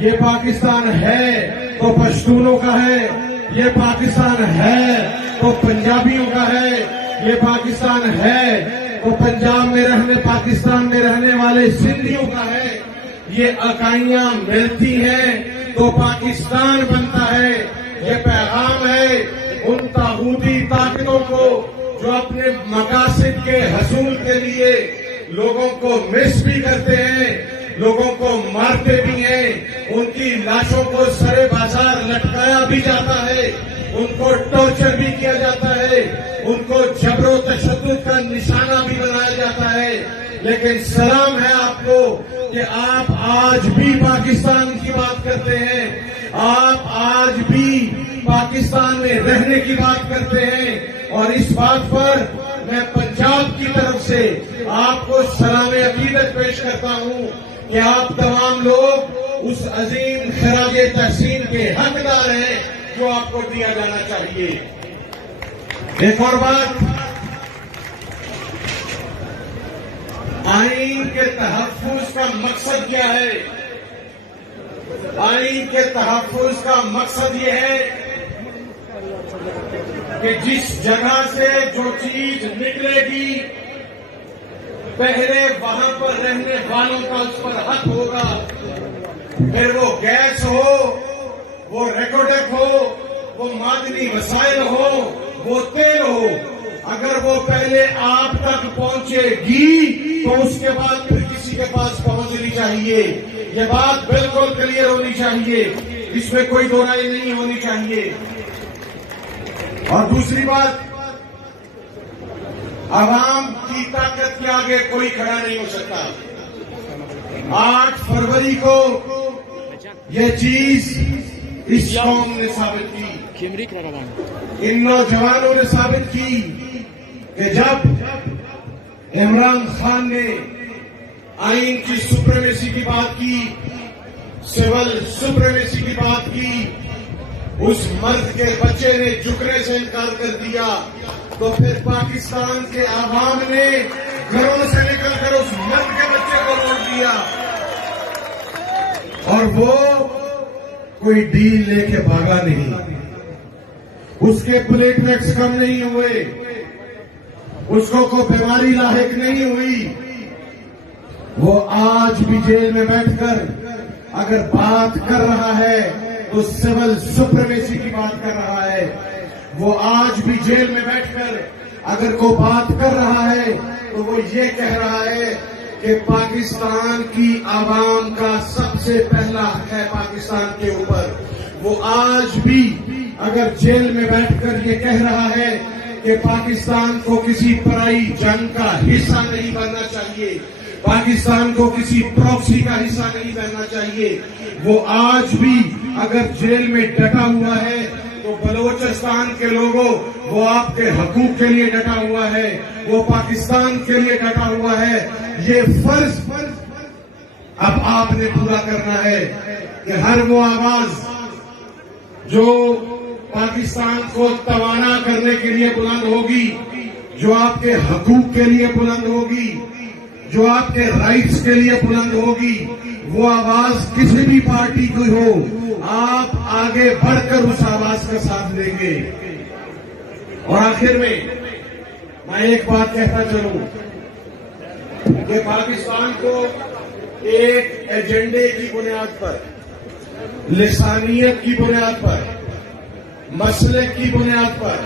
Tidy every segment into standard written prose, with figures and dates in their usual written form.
یہ پاکستان ہے تو پشتونوں کا ہے، یہ پاکستان ہے تو پنجابیوں کا ہے، یہ پاکستان ہے تو پاکستان میں رہنے والے سندھیوں کا ہے۔ یہ اکائیاں ملتی ہیں تو پاکستان بنتا ہے۔ یہ پیغام ہے ان طاغوتی طاقتوں کو جو اپنے مقاصد کے حصول کے لیے لوگوں کو مس بھی کرتے ہیں، لوگوں کو مارتے بھی ہیں، ان کی لاشوں کو سرے بازار لٹکایا بھی جاتا ہے، ان کو ٹارچر بھی کیا جاتا ہے، ان کو جبر و تشدد کا نشانہ بھی بنایا جاتا ہے۔ لیکن سلام ہے آپ کو کہ آپ آج بھی پاکستان کی بات کرتے ہیں، آپ آج بھی پاکستان میں رہنے کی بات کرتے ہیں، اور اس بات پر میں پنجاب کی طرف سے آپ کو سلام عقیدت پیش کرتا ہوں کہ آپ تمام لوگ اس عظیم خراج تحسین کے حقدار ہیں جو آپ کو دیا جانا چاہیے۔ ایک اور بات، آئین کے تحفظ کا مقصد کیا ہے؟ آئین کے تحفظ کا مقصد یہ ہے کہ جس جگہ سے جو چیز نکلے گی پہلے وہاں پر رہنے والوں کا اس پر حق ہوگا، پھر وہ گیس ہو، وہ ریکوڈک ہو، وہ معدنی وسائل ہو، وہ تیل ہو، اگر وہ پہلے آپ تک پہنچے گی تو اس کے بعد پھر کسی کے پاس پہنچنی چاہیے۔ یہ بات بالکل کلیئر ہونی چاہیے، اس میں کوئی دو رائے نہیں ہونی چاہیے۔ اور دوسری بات، عوام کی طاقت کے آگے کوئی کھڑا نہیں ہو سکتا۔ 8 فروری کو یہ چیز اس قوم نے ثابت کی، ان نوجوانوں نے ثابت کی کہ جب عمران خان نے آئین کی سپریمیسی کی بات کی، سول سپریمیسی کی بات کی، اس مرد کے بچے نے جھکنے سے انکار کر دیا، تو پھر پاکستان کے عوام نے گھروں سے نکل کر اس مرد کے بچے کو ووٹ دیا، اور وہ کوئی ڈیل لے کے بھاگا نہیں، اس کے پلیٹلیٹس کم نہیں ہوئے، اس کو کوئی بیماری لاحق نہیں ہوئی۔ وہ آج بھی جیل میں بیٹھ کر اگر بات کر رہا ہے تو سول سپریمیسی کی بات کر رہا ہے۔ وہ آج بھی جیل میں بیٹھ کر اگر کوئی بات کر رہا ہے تو وہ یہ کہہ رہا ہے کہ پاکستان کی عوام کا سب سے پہلا حق ہے پاکستان کے اوپر۔ وہ آج بھی اگر جیل میں بیٹھ کر یہ کہہ رہا ہے کہ پاکستان کو کسی پرائی جنگ کا حصہ نہیں بننا چاہیے، پاکستان کو کسی پراکسی کا حصہ نہیں بننا چاہیے، وہ آج بھی اگر جیل میں ڈٹا ہوا ہے تو بلوچستان کے لوگوں وہ آپ کے حقوق کے لیے ڈٹا ہوا ہے، وہ پاکستان کے لیے ڈٹا ہوا ہے۔ یہ فرض اب آپ نے پورا کرنا ہے کہ ہر وہ آواز جو پاکستان کو توانا کرنے کے لیے بلند ہوگی، جو آپ کے حقوق کے لیے بلند ہوگی، جو آپ کے رائٹس کے لیے بلند ہوگی، وہ آواز کسی بھی پارٹی کی ہو، آپ آگے بڑھ کر اس آواز کا ساتھ دیں گے۔ اور آخر میں ایک بات کہتا چلوں کہ پاکستان کو ایک ایجنڈے کی بنیاد پر، لسانیت کی بنیاد پر، مسلک کی بنیاد پر،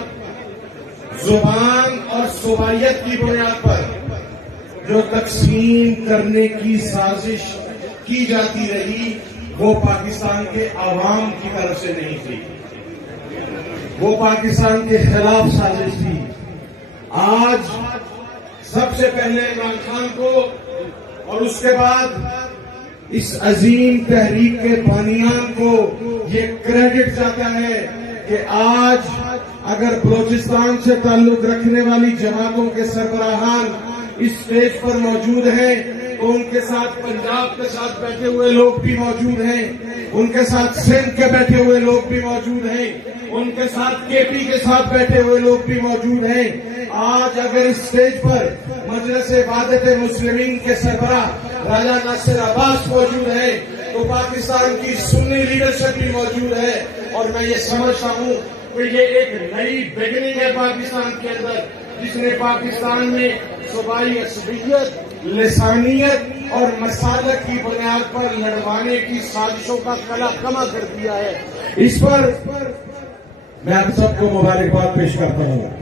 زبان اور صوبائیت کی بنیاد پر جو تقسیم کرنے کی سازش کی جاتی رہی، وہ پاکستان کے عوام کی طرف سے نہیں تھی، وہ پاکستان کے خلاف سازش تھی۔ آج سب سے پہلے عمران خان کو اور اس کے بعد اس عظیم تحریک کے بانیان کو یہ کریڈٹ جاتا ہے کہ آج اگر بلوچستان سے تعلق رکھنے والی جماعتوں کے سربراہان اس اسٹیج پر موجود ہیں تو ان کے ساتھ پنجاب کے ساتھ بیٹھے ہوئے لوگ بھی موجود ہیں، ان کے ساتھ سندھ کے بیٹھے ہوئے لوگ بھی موجود ہیں، ان کے ساتھ کے پی کے ساتھ بیٹھے ہوئے لوگ بھی موجود ہیں۔ آج اگر اس اسٹیج پر مجلس وحدت مسلمین کے سربراہ راجہ ناصر عباس موجود ہیں، تو پاکستان کی سنی لیڈرشپ بھی موجود ہے، اور میں یہ سمجھتا ہوں کہ یہ ایک نئی بگننگ ہے پاکستان کے اندر، جس نے پاکستان میں صوبائی عصبیت، لسانیت اور مسالت کی بنیاد پر لڑوانے کی سازشوں کا کلا کما کر دیا ہے۔ اس پر میں آپ سب کو مبارکباد پیش کرتا ہوں۔